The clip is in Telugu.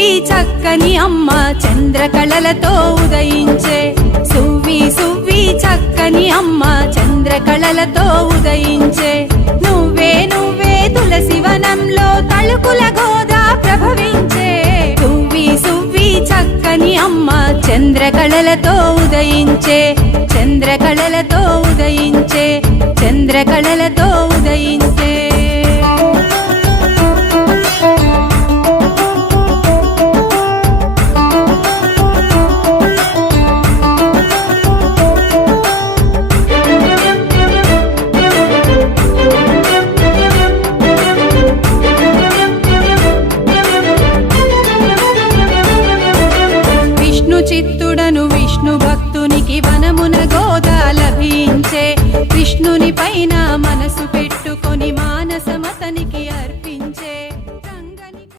సువ్వి చక్కని అమ్మ చంద్రకళలతో ఉదయించే. సువ్వి సువ్వి చక్కని అమ్మ చంద్రకళలతో ఉదయించే. నువ్వే నువ్వే తులసి వనంలో తళుకుల గోదా ప్రభవించే. సువ్వి సువ్వి చక్కని అమ్మ చంద్రకళలతో ఉదయించే. చంద్రకళలతో ఉదయించే చంద్రకళలతో ఉదయించే. చిత్తుడను విష్ణు భక్తునికి వనమున గోదా లభించే. విష్ణుని పైన మనసు పెట్టుకొని